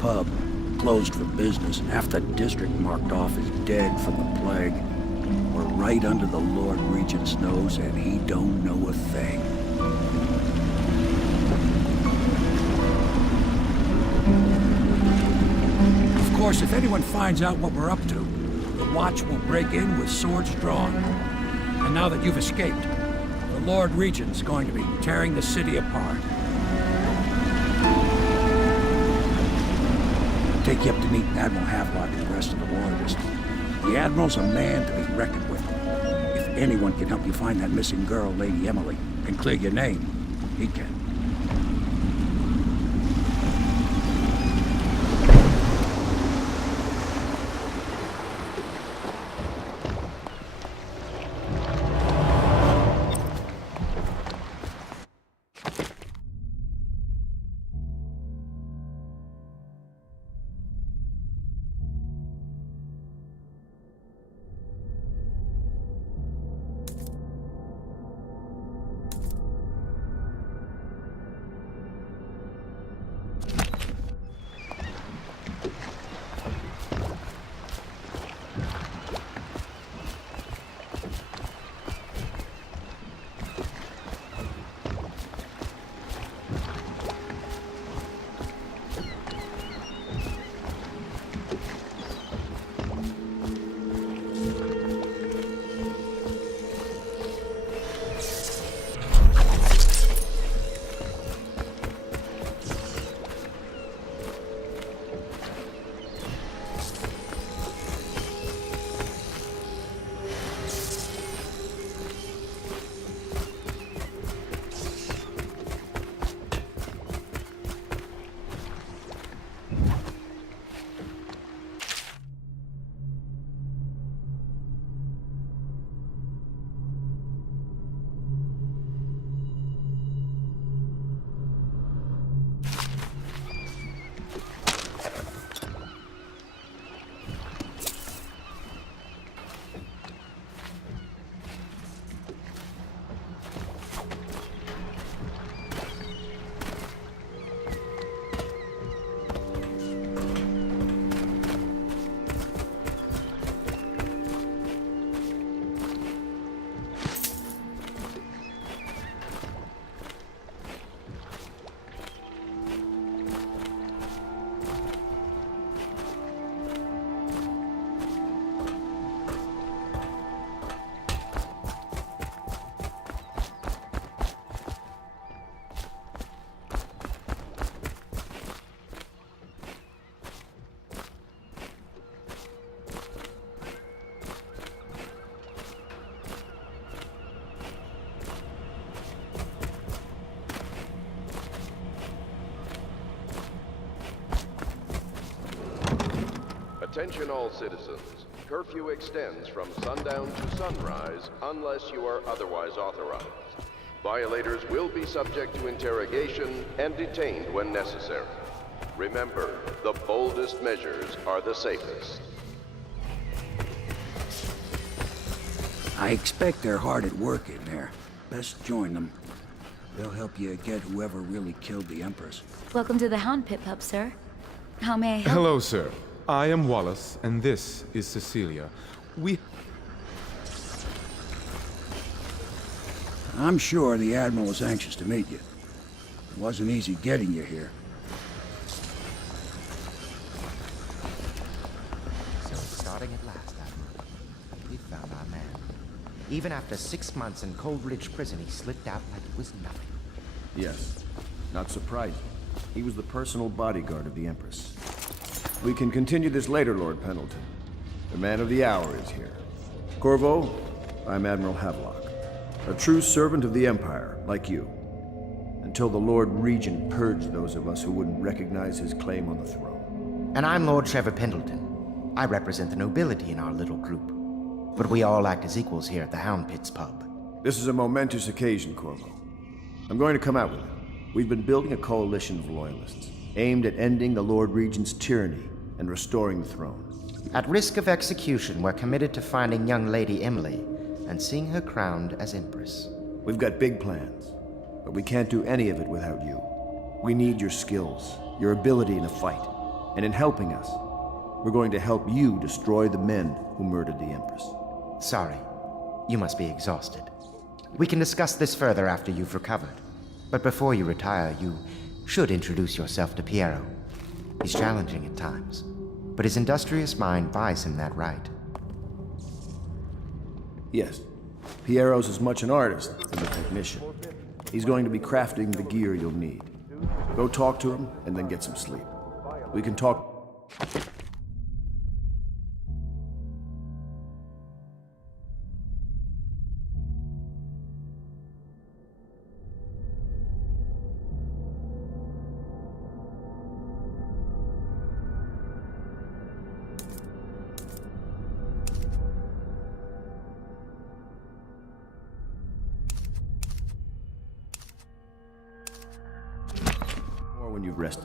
pub, closed for business, and half the district marked off as dead from the plague. We're right under the Lord Regent's nose, and he don't know a thing. Of course, if anyone finds out what we're up to, the Watch will break in with swords drawn. And now that you've escaped, the Lord Regent's going to be tearing the city apart. I'll take you up to meet Admiral Havelock and the rest of the warriors. The Admiral's a man to be reckoned with. If anyone can help you find that missing girl, Lady Emily, and clear your name, he can. Attention all citizens. Curfew extends from sundown to sunrise unless you are otherwise authorized. Violators will be subject to interrogation and detained when necessary. Remember, the boldest measures are the safest. I expect they're hard at work in there. Best join them. They'll help you get whoever really killed the Empress. Welcome to the Hound Pit Pub, sir. How may I help? Hello, sir. I am Wallace, and this is Cecilia. I'm sure the Admiral was anxious to meet you. It wasn't easy getting you here. So it's starting at last, Admiral. We found our man. Even after 6 months in Cold Ridge Prison, he slipped out like it was nothing. Yes. Not surprising. He was the personal bodyguard of the Empress. We can continue this later, Lord Pendleton. The man of the hour is here. Corvo, I'm Admiral Havelock. A true servant of the Empire, like you. Until the Lord Regent purged those of us who wouldn't recognize his claim on the throne. And I'm Lord Trevor Pendleton. I represent the nobility in our little group. But we all act as equals here at the Hound Pits pub. This is a momentous occasion, Corvo. I'm going to come out with it. We've been building a coalition of loyalists, aimed at ending the Lord Regent's tyranny and restoring the throne. At risk of execution, we're committed to finding young Lady Emily and seeing her crowned as Empress. We've got big plans, but we can't do any of it without you. We need your skills, your ability in a fight. And in helping us, we're going to help you destroy the men who murdered the Empress. Sorry. You must be exhausted. We can discuss this further after you've recovered. But before you retire, you should introduce yourself to Piero. He's challenging at times, but his industrious mind buys him that right. Yes. Piero's as much an artist as a technician. He's going to be crafting the gear you'll need. Go talk to him, and then get some sleep. We can talk... more when you've rested.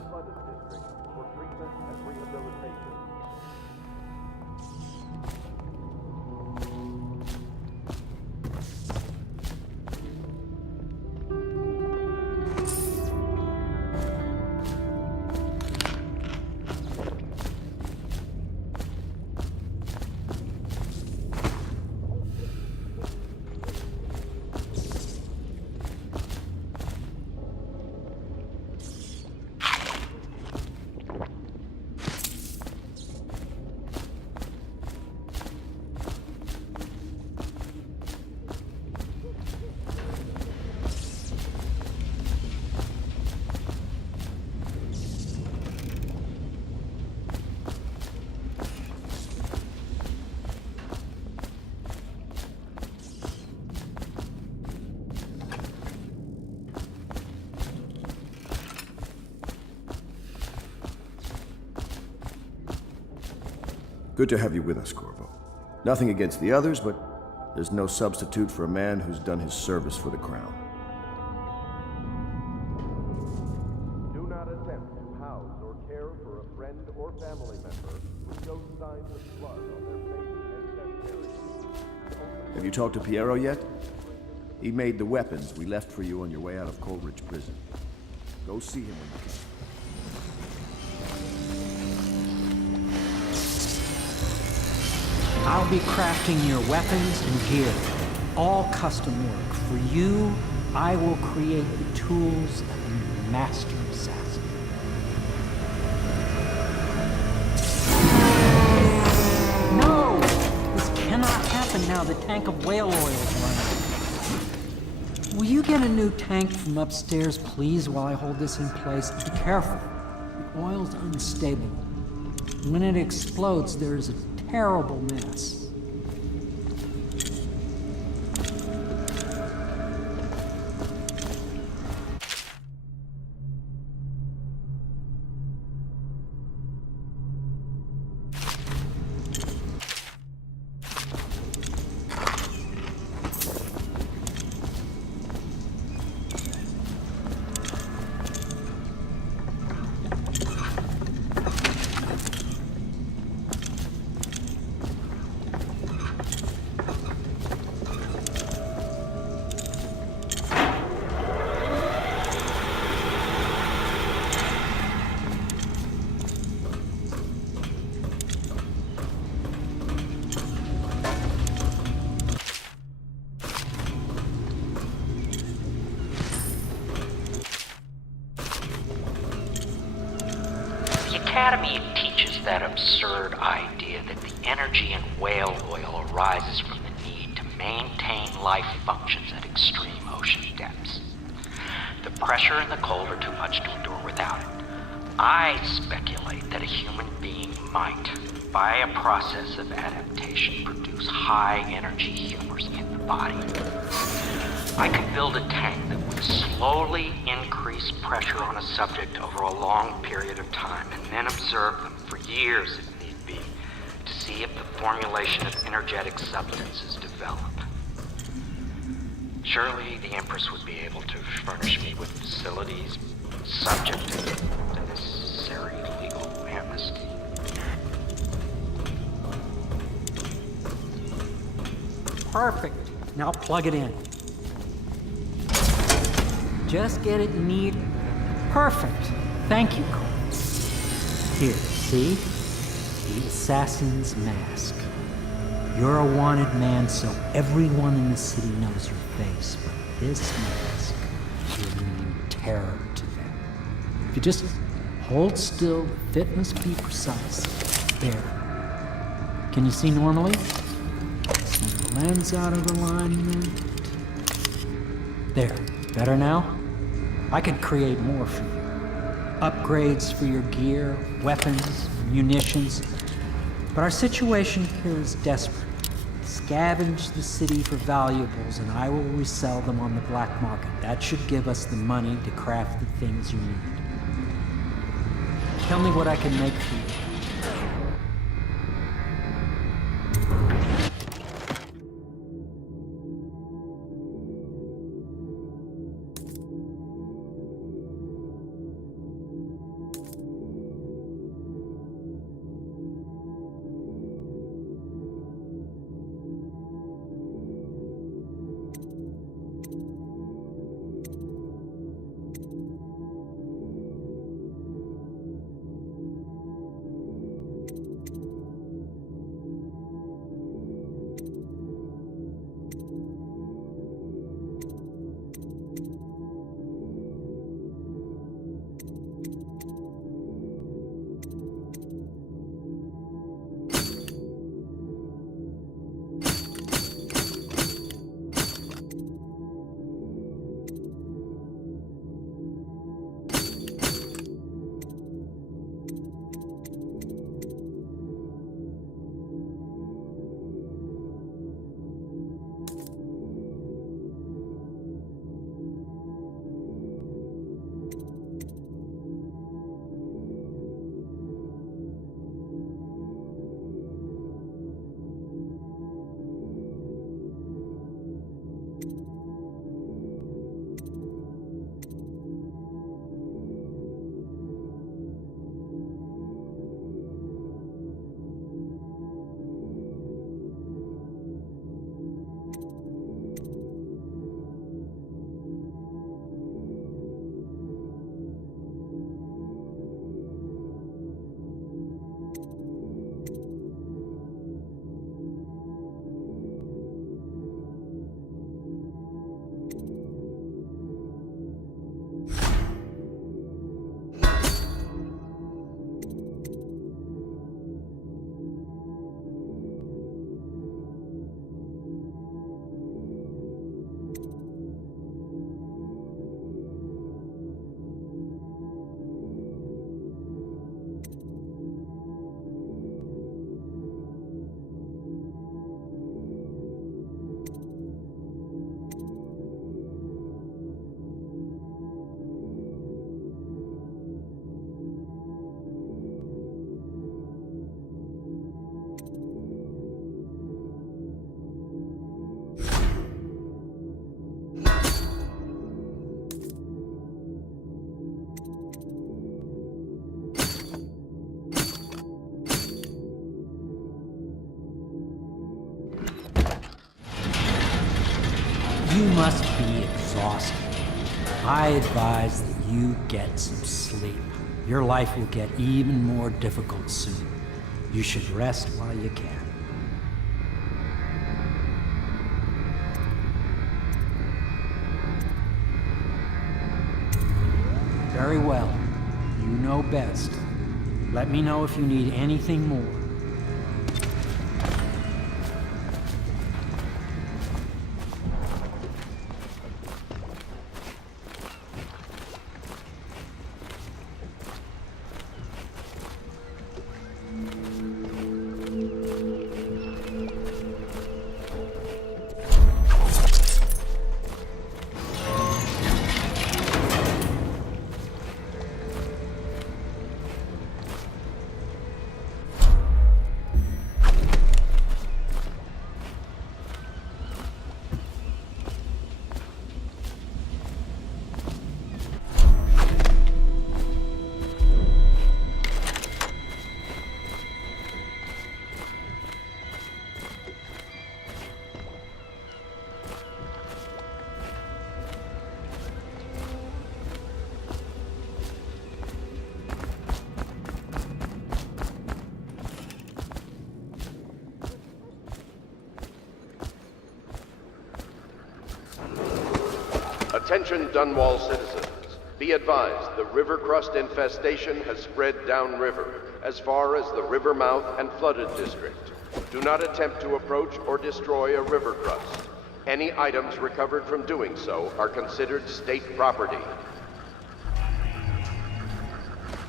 Good to have you with us, Corvo. Nothing against the others, but there's no substitute for a man who's done his service for the crown. Do not attempt to house or care for a friend or family member who shows signs of blood on their face and chest area. Have you talked to Piero yet? He made the weapons we left for you on your way out of Coleridge Prison. Go see him when you can. I'll be crafting your weapons and gear, all custom work. For you, I will create the tools of a master assassin. No! This cannot happen now. The tank of whale oil is running. Will you get a new tank from upstairs, please, while I hold this in place? Be careful. The oil's unstable. When it explodes, there is a terrible mess. The Academy teaches that absurd idea that the energy in whale oil arises from the need to maintain life functions at extreme ocean depths. The pressure and the cold are too much to endure without it. I speculate that a human being might, by a process of adaptation, produce high-energy humors in the body. I could build a tank that would slowly increase pressure on a subject over a long period of time and then observe them for years if need be to see if the formulation of energetic substances develop. Surely the Empress would be able to furnish me with facilities subject to the necessary legal amnesty. Perfect. Now plug it in. Just get it neat. Perfect. Thank you, Cole. Here. See? The assassin's mask. You're a wanted man, so everyone in the city knows your face, but this mask will mean terror to them. If you just hold still, the fit must be precise. There. Can you see normally? Snip the lens out of alignment. There. Better now? I could create more for you. Upgrades for your gear, weapons, munitions. But our situation here is desperate. Scavenge the city for valuables and I will resell them on the black market. That should give us the money to craft the things you need. Tell me what I can make for you. You must be exhausted. I advise that you get some sleep. Your life will get even more difficult soon. You should rest while you can. Very well. You know best. Let me know if you need anything more. Attention Dunwall citizens. Be advised, the river crust infestation has spread downriver, as far as the river mouth and flooded district. Do not attempt to approach or destroy a river crust. Any items recovered from doing so are considered state property.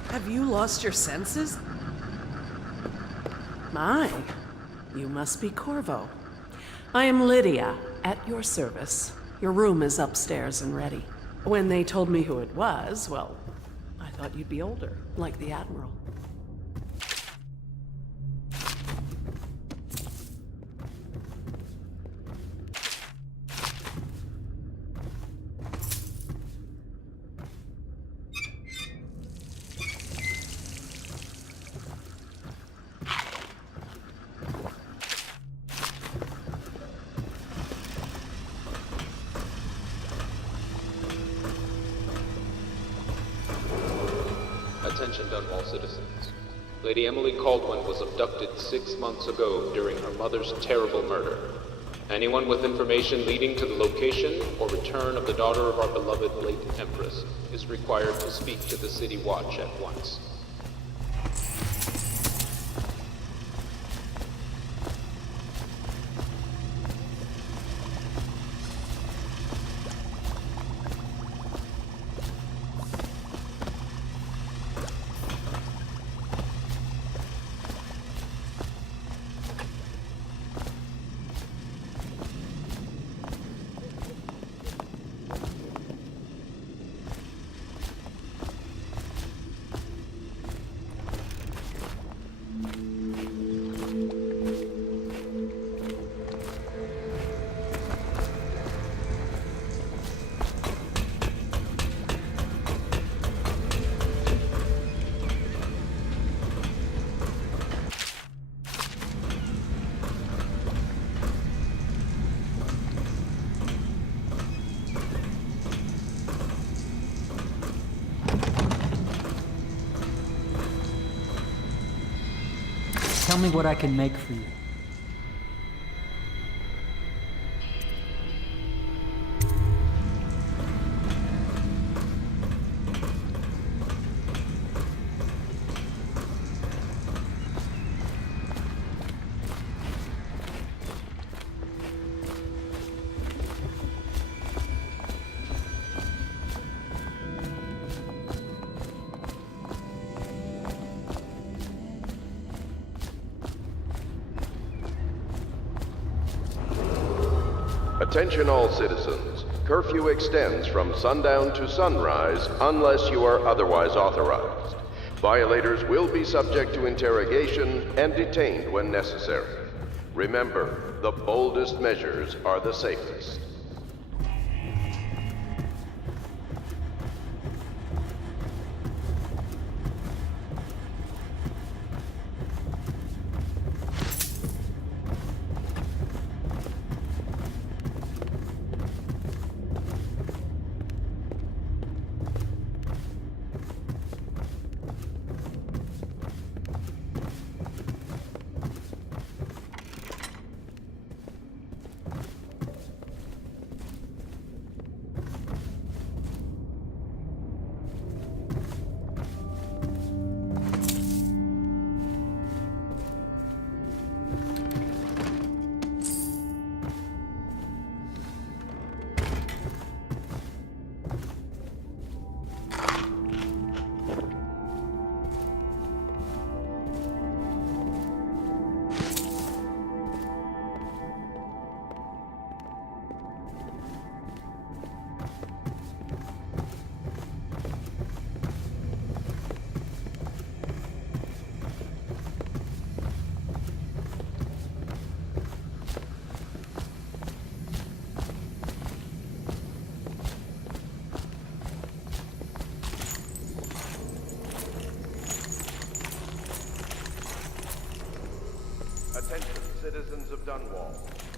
Have you lost your senses? My, you must be Corvo. I am Lydia, at your service. Your room is upstairs and ready. When they told me who it was, well, I thought you'd be older, like the Admiral. Attention Dunwall citizens. Lady Emily Caldwell was abducted 6 months ago during her mother's terrible murder. Anyone with information leading to the location or return of the daughter of our beloved late Empress is required to speak to the City Watch at once. Tell me what I can make for you. Attention all citizens. Curfew extends from sundown to sunrise unless you are otherwise authorized. Violators will be subject to interrogation and detained when necessary. Remember, the boldest measures are the safest. Attention, citizens of Dunwall.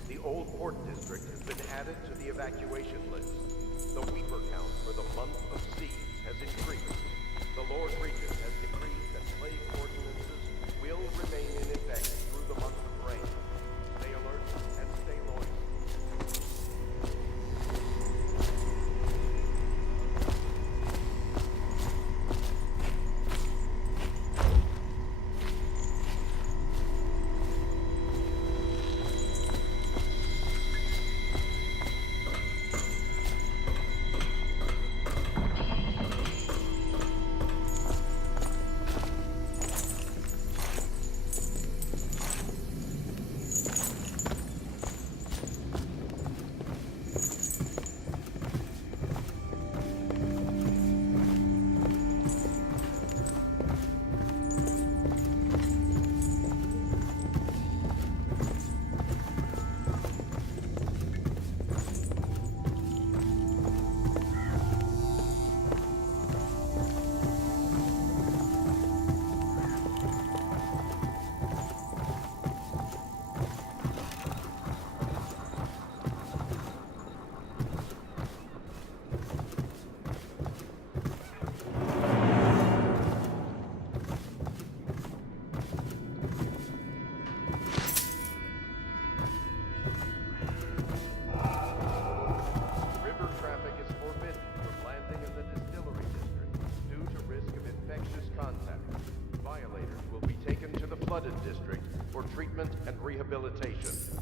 The Old Port District has been added to the evacuation list. The Weeper count for the month of siege has increased. The Lord Regent has decreed that plague ordinances will remain in effect through the month of rain. Stay alert and stay loyal. and rehabilitation.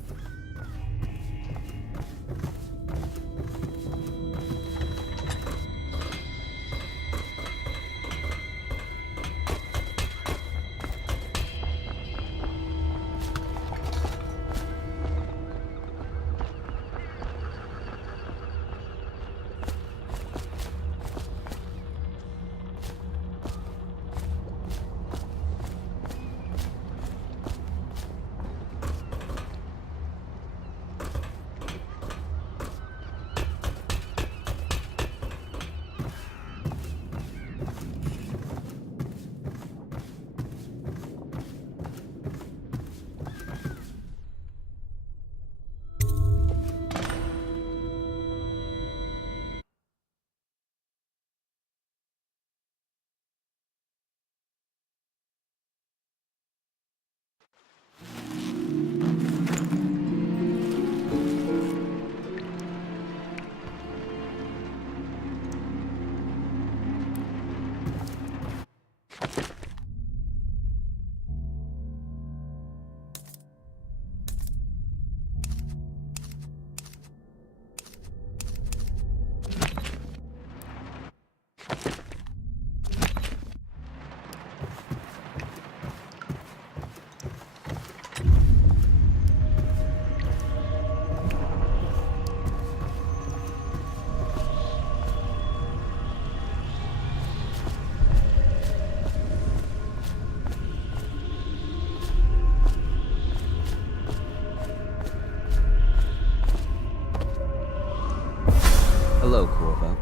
Hello, Corvo.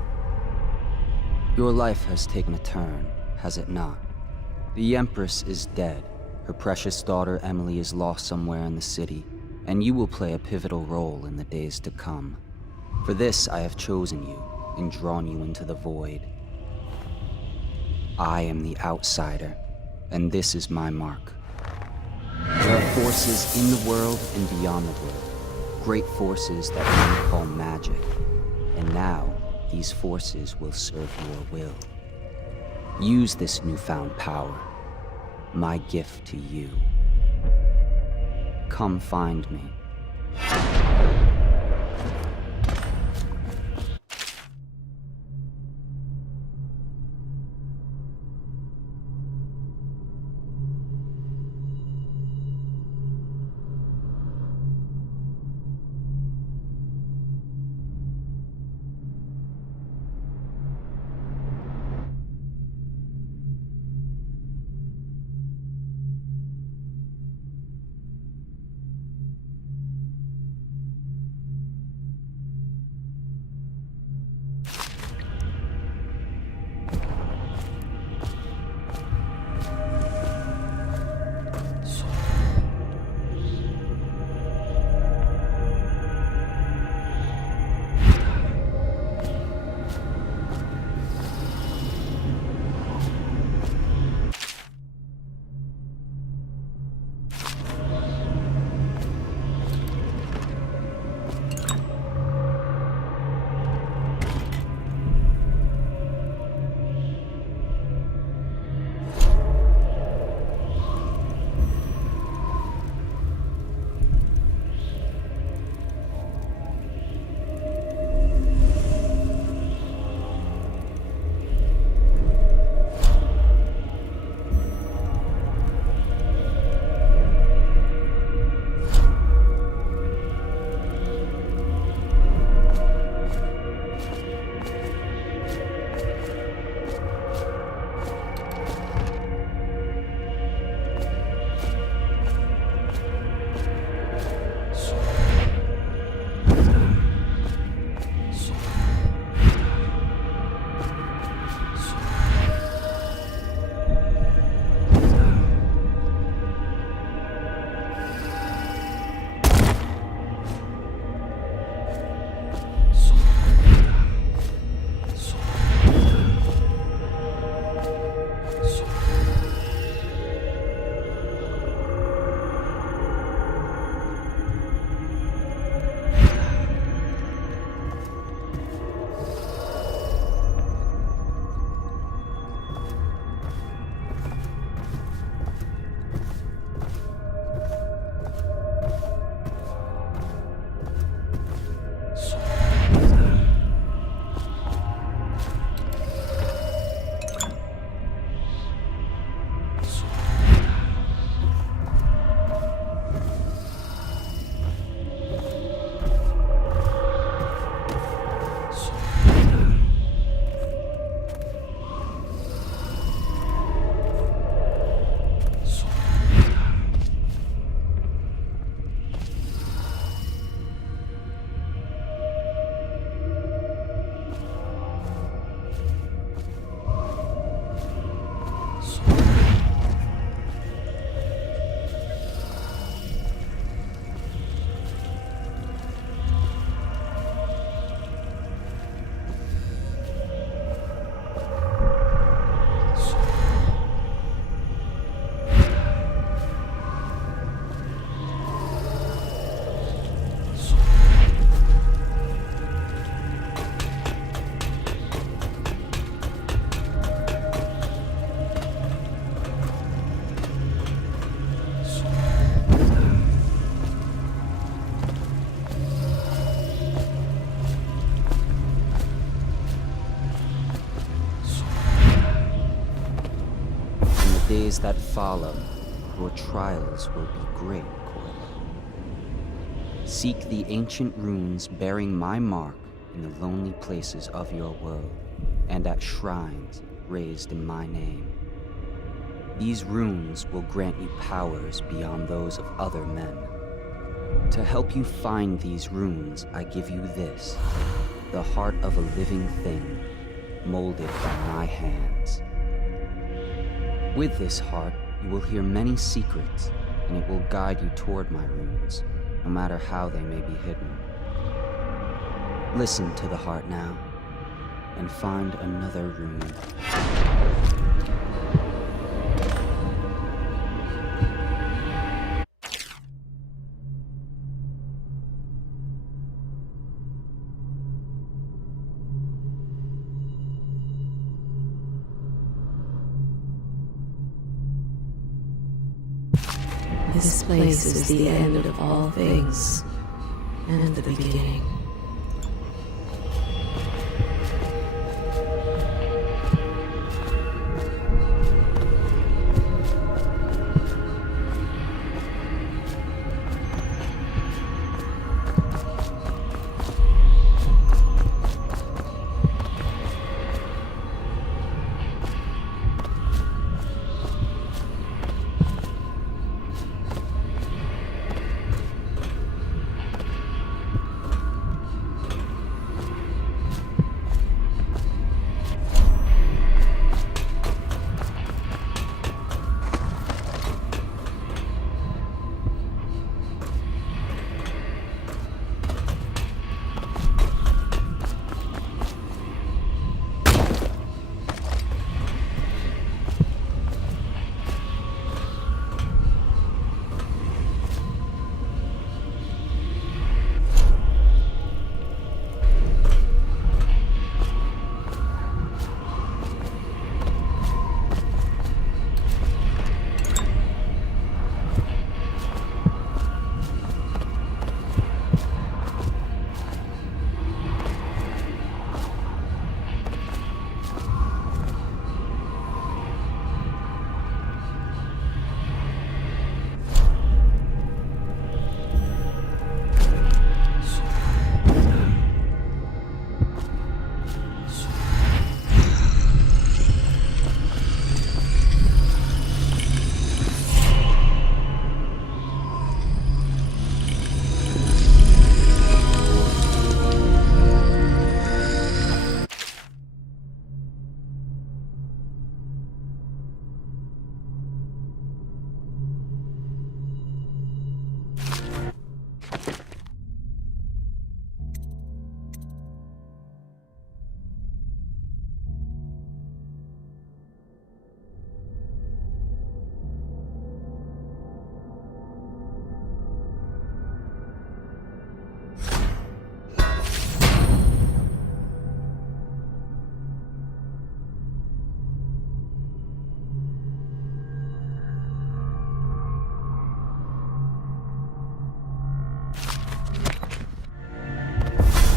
Your life has taken a turn, has it not? The Empress is dead. Her precious daughter Emily is lost somewhere in the city, and you will play a pivotal role in the days to come. For this, I have chosen you and drawn you into the void. I am the outsider, and this is my mark. There are forces in the world and beyond the world, great forces that men call magic. And now, these forces will serve your will. Use this newfound power, my gift to you. Come find me. days that follow, your trials will be great, Corvo. Seek the ancient runes bearing my mark in the lonely places of your world, and at shrines raised in my name. These runes will grant you powers beyond those of other men. To help you find these runes, I give you this, the heart of a living thing, molded by my hands. With this heart, you will hear many secrets, and it will guide you toward my runes, no matter how they may be hidden. Listen to the heart now, and find another rune. This place is the end of all things, and the beginning.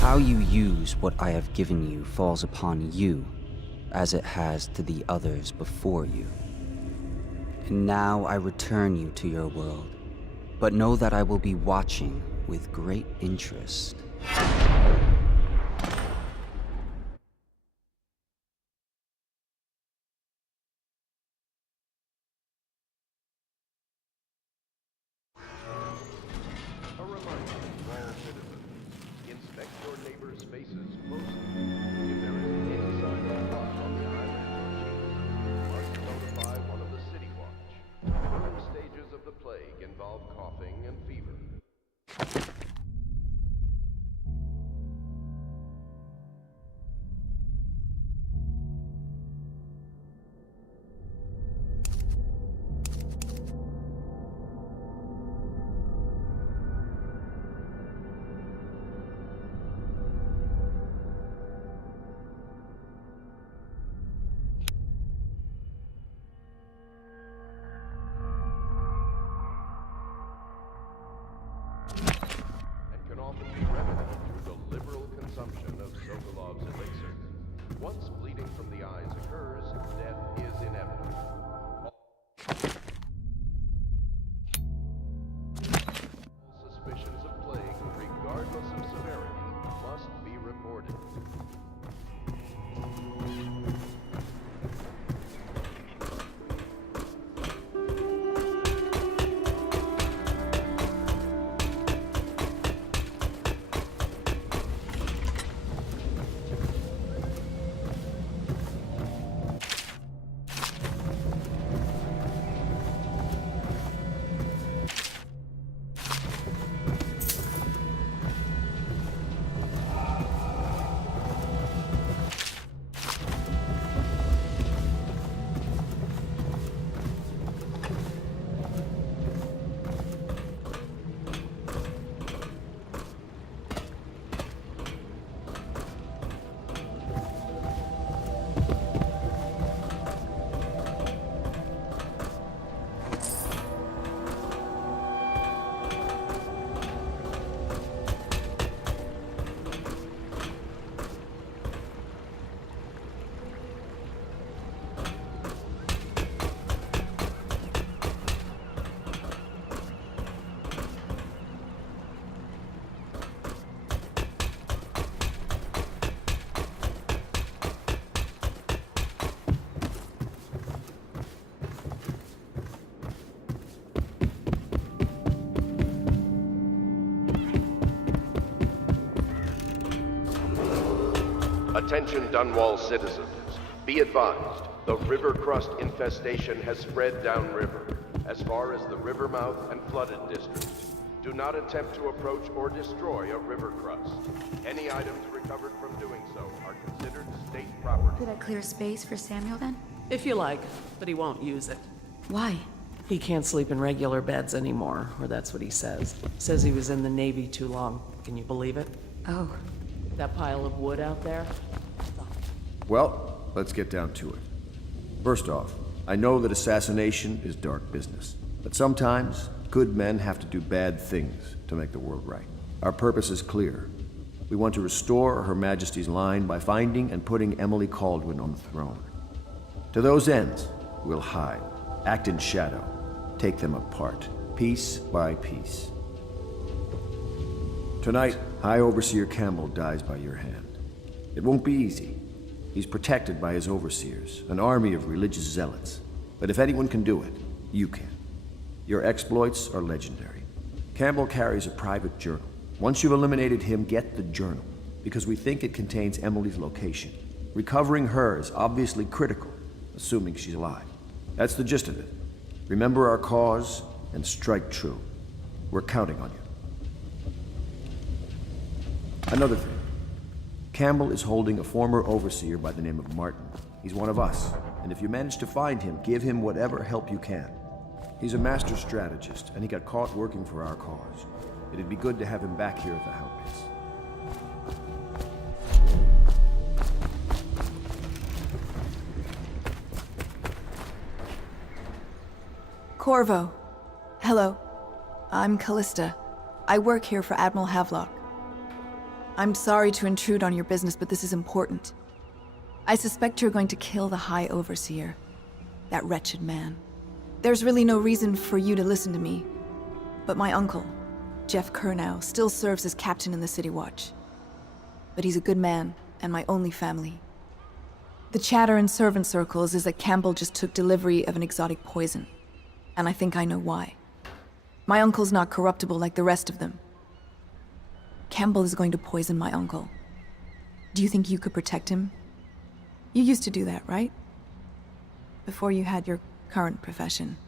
How you use what I have given you falls upon you, as it has to the others before you. And now I return you to your world, but know that I will be watching with great interest. A reminder to all citizens, inspect your neighbors' faces closely. If there is any sign of blood on the island or shield, you must notify one of the City Watch. Early stages of the plague involve coughing and fever. regardless of severity, must be reported. Attention Dunwall citizens. Be advised, the river crust infestation has spread downriver, as far as the river mouth and flooded districts. Do not attempt to approach or destroy a river crust. Any items recovered from doing so are considered state property. Could I clear space for Samuel then? If you like, but he won't use it. Why? He can't sleep in regular beds anymore, or that's what he says. Says he was in the Navy too long. Can you believe it? Oh. That pile of wood out there? Well, let's get down to it. First off, I know that assassination is dark business, but sometimes good men have to do bad things to make the world right. Our purpose is clear. We want to restore Her Majesty's line by finding and putting Emily Caldwin on the throne. To those ends, we'll hide, act in shadow, take them apart, piece by piece. Tonight, High Overseer Campbell dies by your hand. It won't be easy. He's protected by his overseers, an army of religious zealots. But if anyone can do it, you can. Your exploits are legendary. Campbell carries a private journal. Once you've eliminated him, get the journal, because we think it contains Emily's location. Recovering her is obviously critical, assuming she's alive. That's the gist of it. Remember our cause and strike true. We're counting on you. Another thing. Campbell is holding a former overseer by the name of Martin. He's one of us, and if you manage to find him, give him whatever help you can. He's a master strategist, and he got caught working for our cause. It'd be good to have him back here at the Hound Pits. Corvo. Hello. I'm Callista. I work here for Admiral Havelock. I'm sorry to intrude on your business, but this is important. I suspect you're going to kill the High Overseer. That wretched man. There's really no reason for you to listen to me. But my uncle, Jeff Kernow, still serves as captain in the City Watch. But he's a good man, and my only family. The chatter in servant circles is that Campbell just took delivery of an exotic poison. And I think I know why. My uncle's not corruptible like the rest of them. Campbell is going to poison my uncle. Do you think you could protect him? You used to do that, right? Before you had your current profession.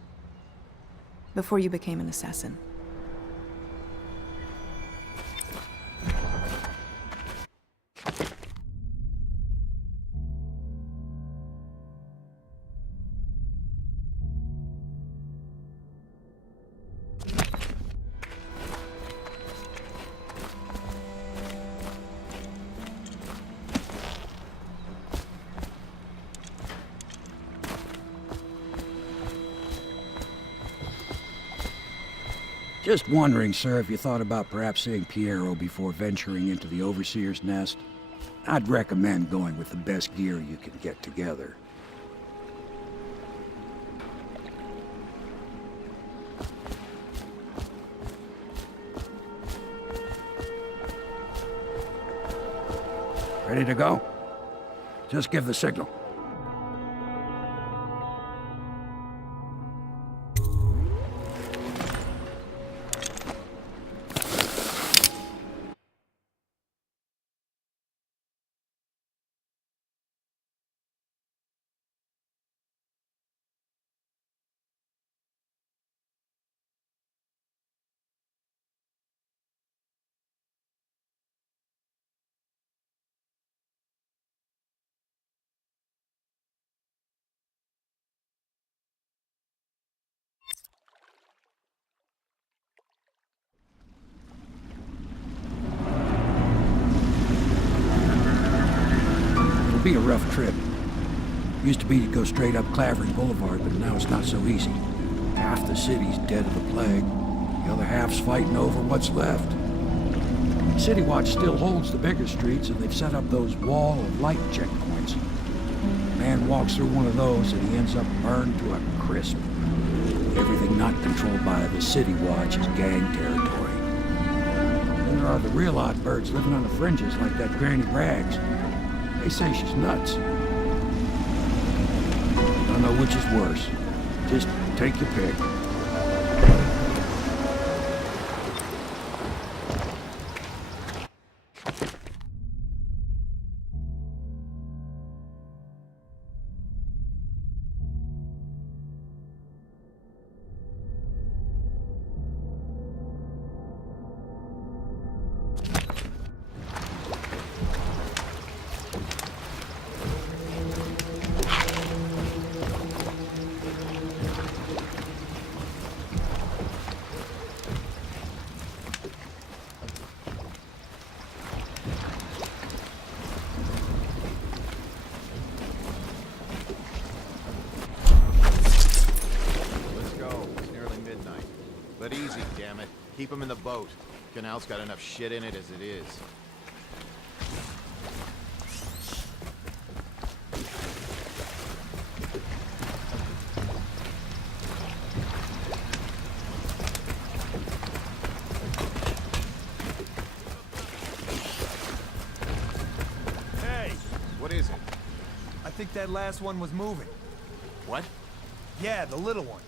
Before you became an assassin. Just wondering, sir, if you thought about perhaps seeing Piero before venturing into the Overseer's nest. I'd recommend going with the best gear you can get together. Ready to go? Just give the signal. It'll be a rough trip. Used to be to go straight up Clavering Boulevard, but now it's not so easy. Half the city's dead of the plague. The other half's fighting over what's left. City Watch still holds the bigger streets, and they've set up those wall of light checkpoints. Man walks through one of those, and he ends up burned to a crisp. Everything not controlled by the City Watch is gang territory. Then there are the real odd birds living on the fringes, like that Granny Rags. They say she's nuts. Don't know which is worse. Just take your pick. But easy, damn it. Keep him in the boat. Canal's got enough shit in it as it is. Hey! What is it? I think that last one was moving. What? Yeah, the little one.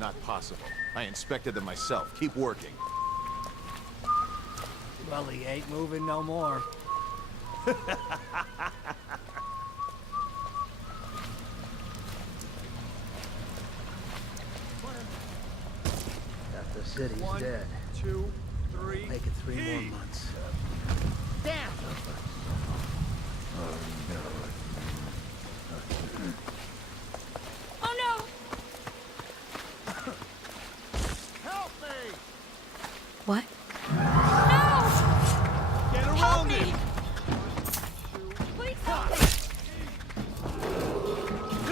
Not possible. I inspected them myself. Keep working. Well, he ain't moving no more. The city's One, dead. 2, 3. Make it 3 more months. Damn! Oh no! Help me! What? Get around it! Please help me!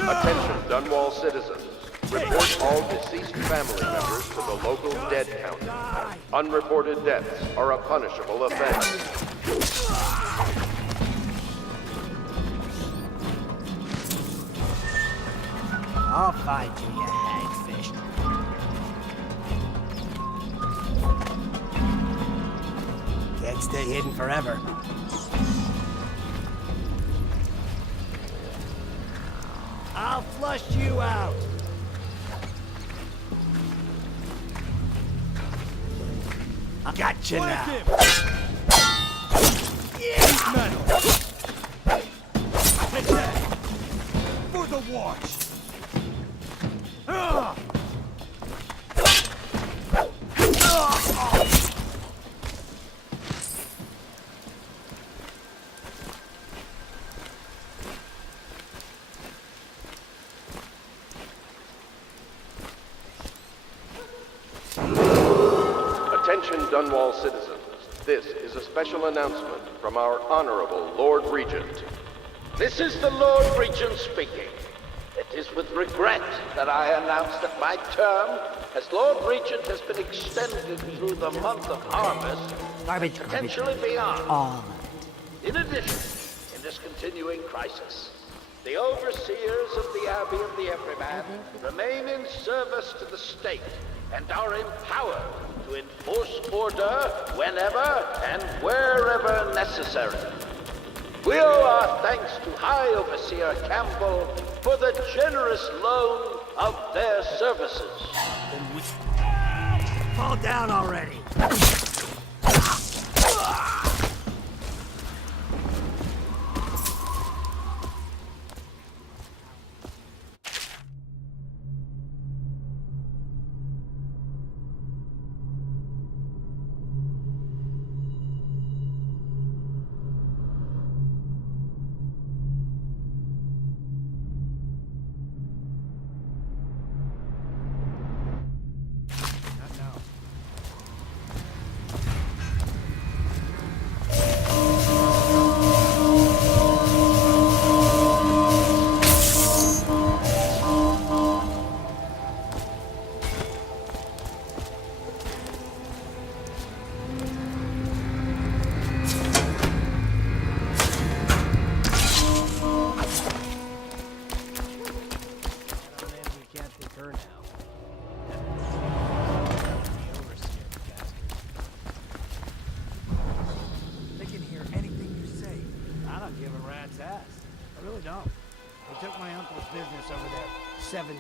Attention, Dunwall citizens. Report all deceased family members to the local dead counter. Unreported deaths are a punishable offense. I'll find you, you hagfish. Can't stay hidden forever. I'll flush you out. I got you now. Yeah! Metal! Get that! For the watch! Attention, Dunwall citizens. This is a special announcement from our Honorable Lord Regent. This is the Lord Regent speaking. It is with regret that I announce that my term as Lord Regent has been extended through the month of harvest, potentially beyond. In addition, in this continuing crisis, the overseers of the Abbey of the Everyman remain in service to the state and are empowered to enforce order whenever and wherever necessary. We owe our thanks to High Overseer Campbell for the generous loan of their services. Fall down already.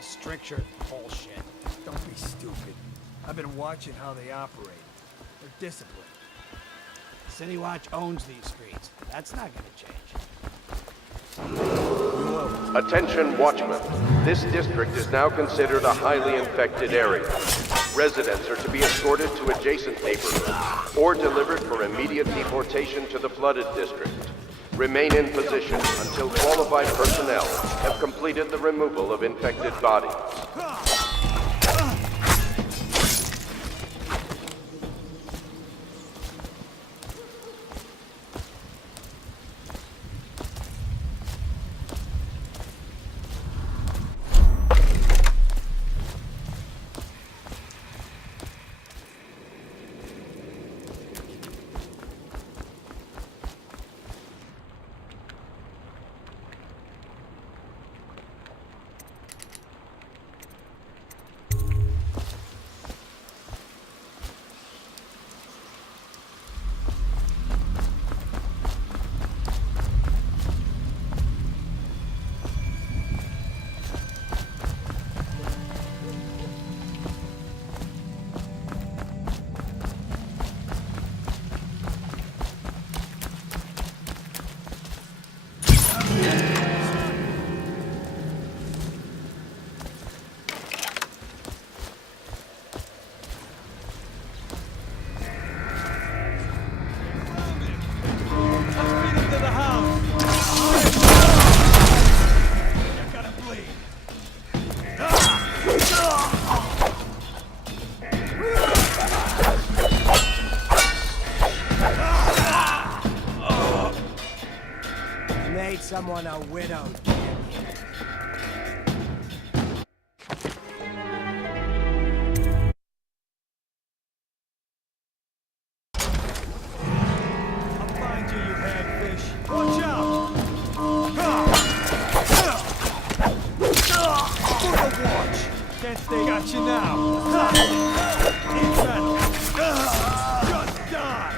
Stricture bullshit. Don't be stupid. I've been watching how they operate. They're disciplined. City Watch owns these streets. That's not gonna change. Attention, Watchmen. This district is now considered a highly infected area. Residents are to be escorted to adjacent neighborhoods or delivered for immediate deportation to the flooded district. Remain in position until qualified personnel have completed the removal of infected bodies. Someone a widow. I'll find you, you hagfish. Watch out! For the watch! Can't stay. Got you now. Inside. Just die!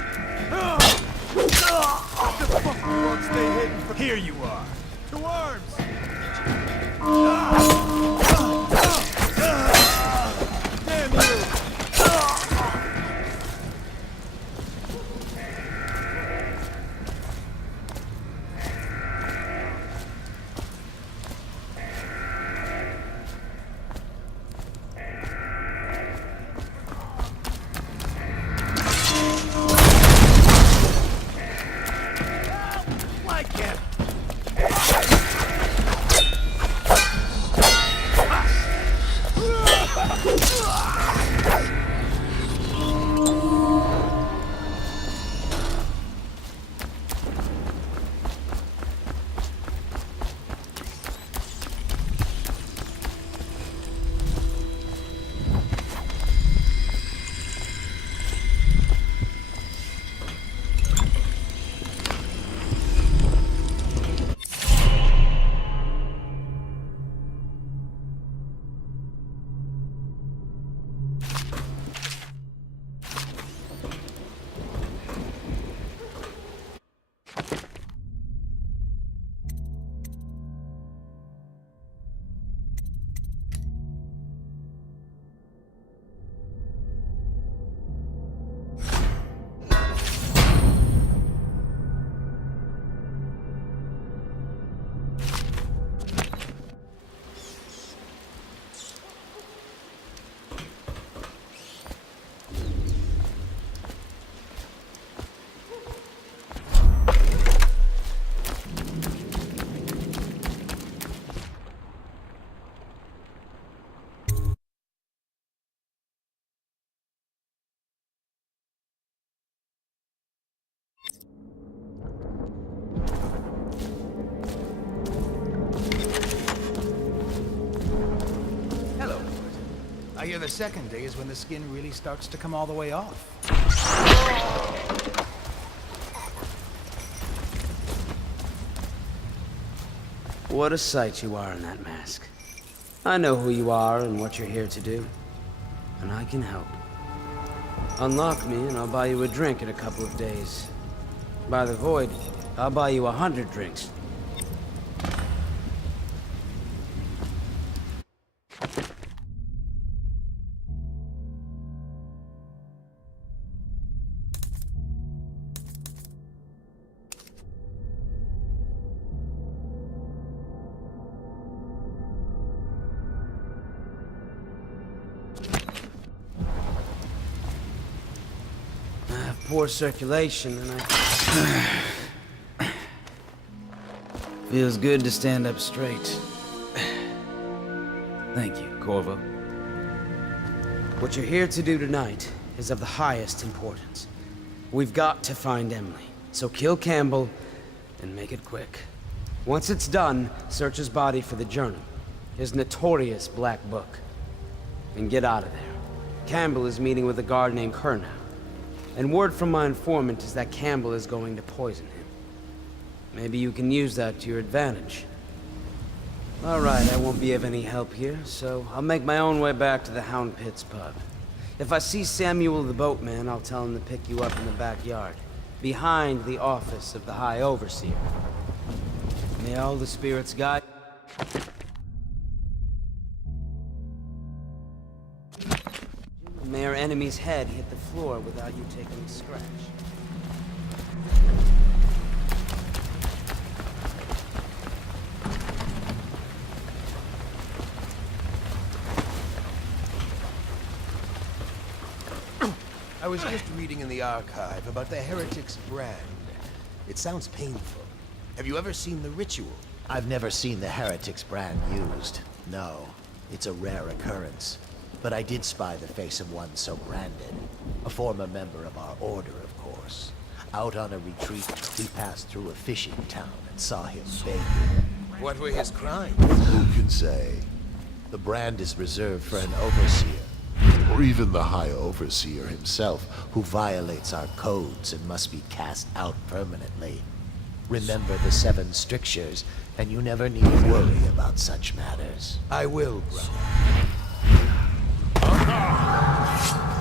What the fuck you won't stay hidden for? Here you are. To arms! Damn you! hear the second day is when the skin really starts to come all the way off. What a sight you are in that mask. I know who you are and what you're here to do. And I can help. Unlock me and I'll buy you a drink in a couple of days. By the Void, I'll buy you 100 drinks. Poor circulation, and feels good to stand up straight. Thank you, Corvo. What you're here to do tonight is of the highest importance. We've got to find Emily, so kill Campbell and make it quick. Once it's done, search his body for the journal, his notorious black book, and get out of there. Campbell is meeting with a guard named Kernow. And word from my informant is that Campbell is going to poison him. Maybe you can use that to your advantage. All right, I won't be of any help here, so I'll make my own way back to the Hound Pits pub. If I see Samuel the boatman, I'll tell him to pick you up in the backyard, behind the office of the High Overseer. May all the spirits guide... May our enemy's head hit the floor without you taking a scratch. I was just reading in the archive about the Heretic's brand. It sounds painful. Have you ever seen the ritual? I've never seen the Heretic's brand used. No, it's a rare occurrence. But I did spy the face of one so branded. A former member of our order, of course. Out on a retreat, we passed through a fishing town and saw him begging. What were his crimes? Who can say? The brand is reserved for an overseer. Or even the High Overseer himself. Who violates our codes and must be cast out permanently. Remember the 7 strictures, and you never need worry about such matters. I will, brother.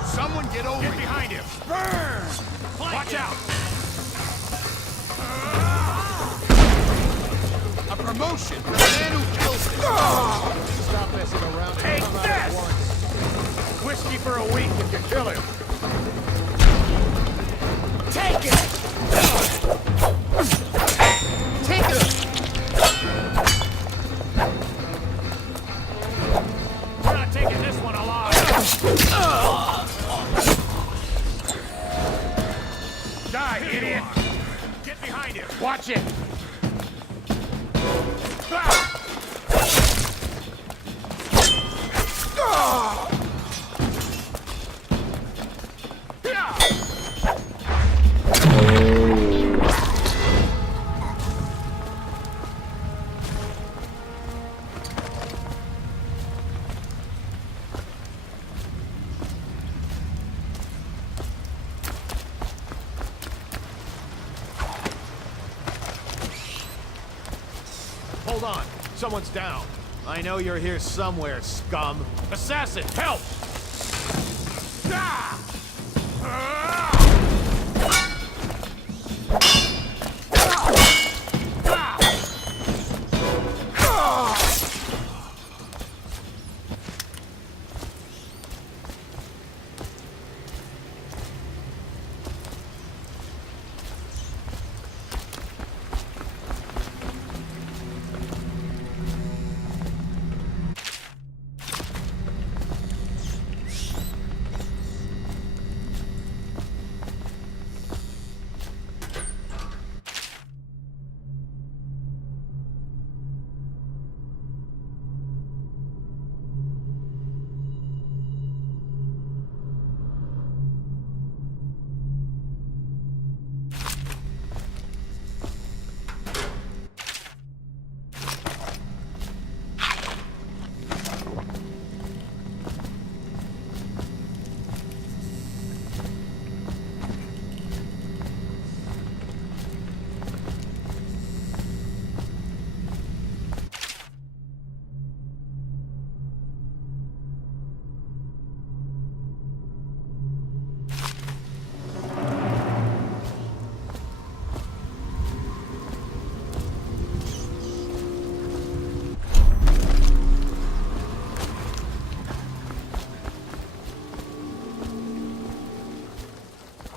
Someone get over here. Get behind him. Burn! Watch out! A promotion for the man who kills him. Stop messing around and Take come out this! at once. Whiskey for a week if you kill him. Take it! Take it! We're not taking this one alive. Die, idiot! Get behind him! Watch it! Hold on. Someone's down. I know you're here somewhere, scum. Assassin, help! Ah!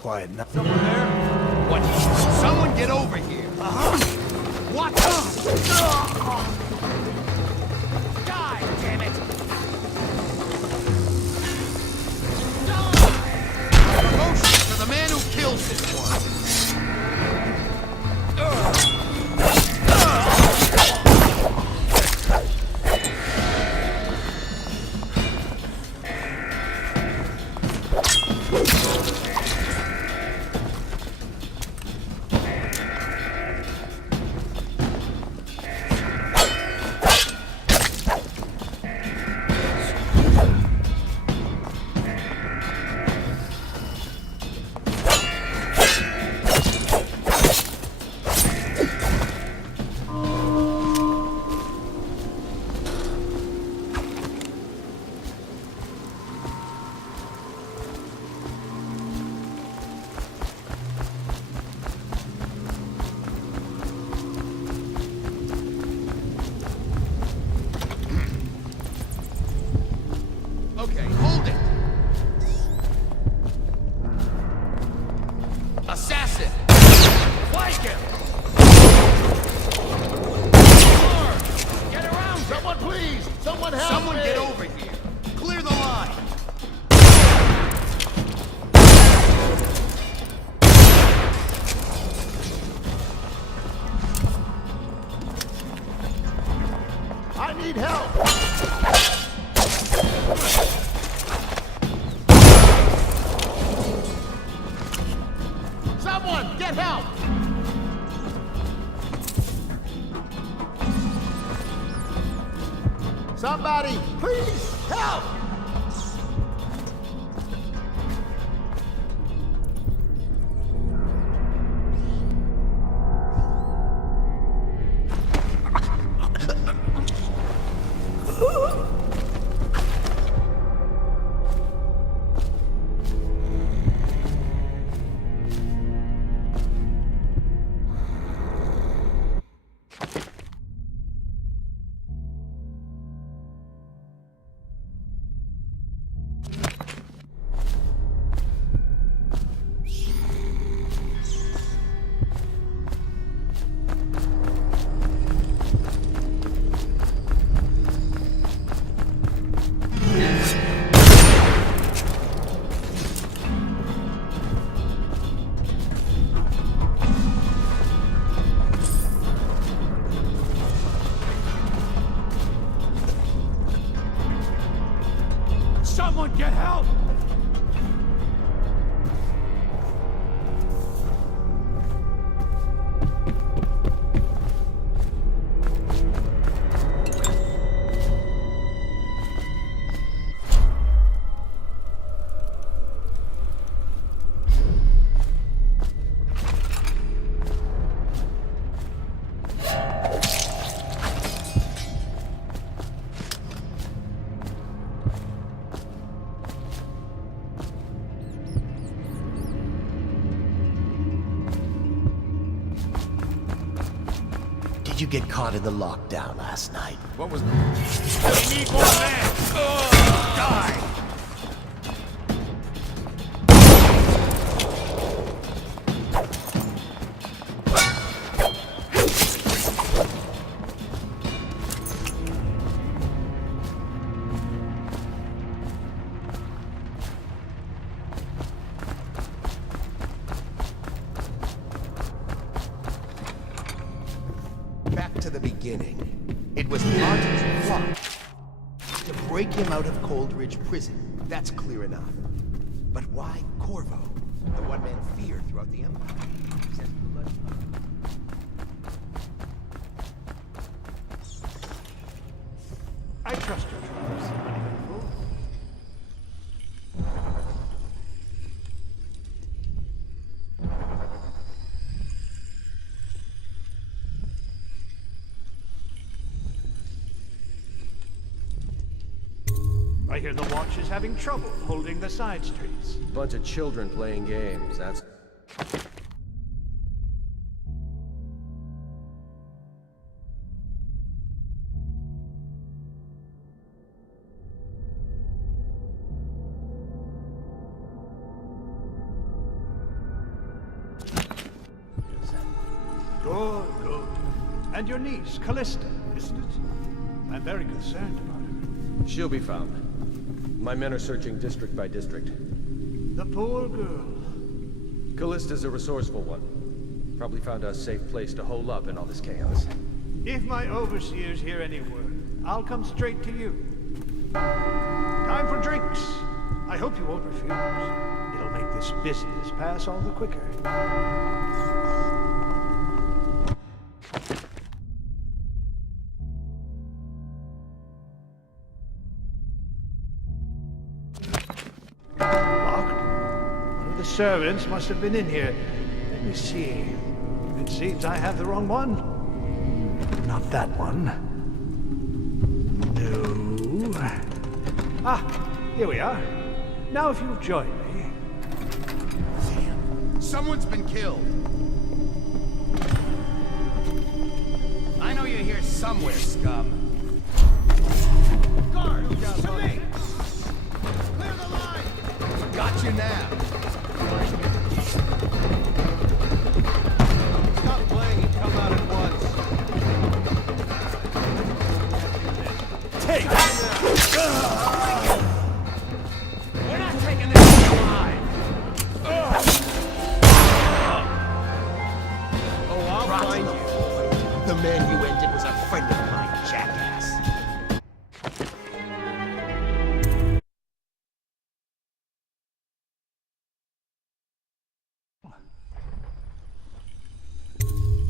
quiet now. Someone there? What? Someone get over here! What? Die, damn it! Promotion for the man who kills this one! Okay, hold it! Assassin! Flank him! Get around! Someone please! Someone help Someone me! Get over here! Clear the line! I need help! Someone, get help! Somebody, please, help! Someone get help! Did you get caught in the lockdown last night? What was... We need more men! Die! Back to the beginning. It was Martin's plot to break him out of Coldridge Prison. That's clear enough. But why Corvo? The one man feared throughout the Empire. Says blood- I trust your troops, uneventful. I hear the Watch is having trouble holding the side streets. Bunch of children playing games, that's... Good, good. And your niece, Callista, isn't it? I'm very concerned about her. She'll be found. My men are searching district by district. The poor girl. Callista's a resourceful one. Probably found a safe place to hole up in all this chaos. If my overseers hear any word, I'll come straight to you. Time for drinks. I hope you won't refuse. It'll make this business pass all the quicker. Locked? One of the servants must have been in here. Let me see. It seems I have the wrong one. Not that one. No. Ah, here we are. Now if you'll join me. Damn. Someone's been killed. I know you're here somewhere, scum. Guard, to me! Clear the line! Got you now. Stop playing and come out at once. Take it! We're not taking this alive! Oh, I'll find you. The man you ended was a friend of mine, jackass.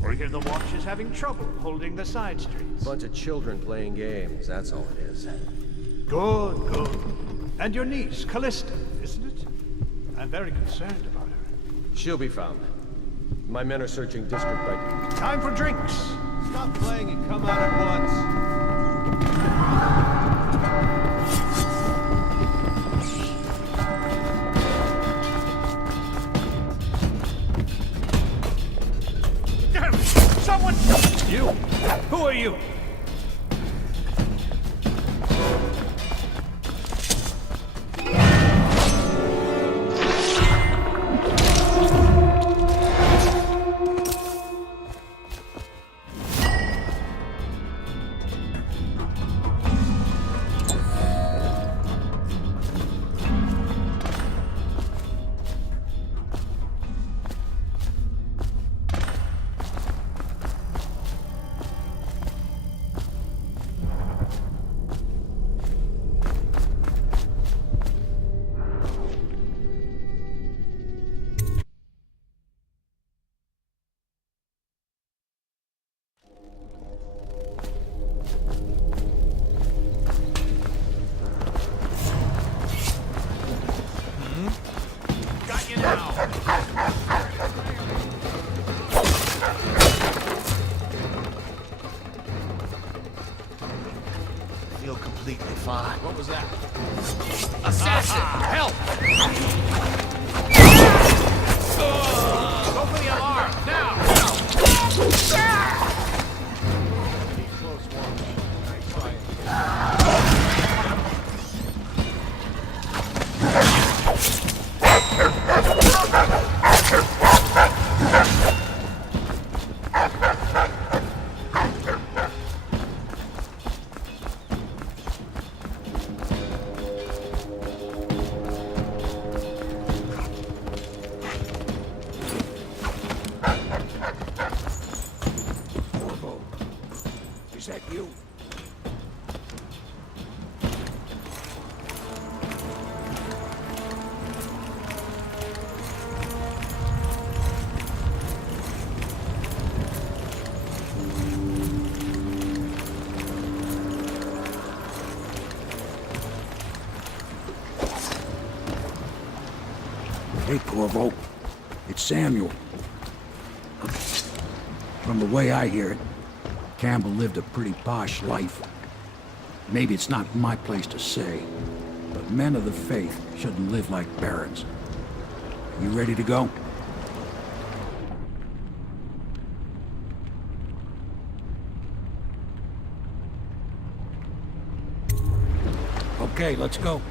We hear the watch is having trouble holding the side streets. Bunch of children playing games, that's all it is. Good, good. And your niece, Callista, isn't it? I'm very concerned about her. She'll be found. My men are searching district by district. Time for drinks. Stop playing and come out at once. Damn it! Someone! You! Who are you? Got you now. Feel completely fine. What was that? Assassin! Help! Go for the alarm, now! Is that you? Hey, Corvo. It's Samuel. From the way I hear it, Campbell lived a pretty posh life. Maybe it's not my place to say, but men of the faith shouldn't live like barons. You ready to go? Okay, let's go.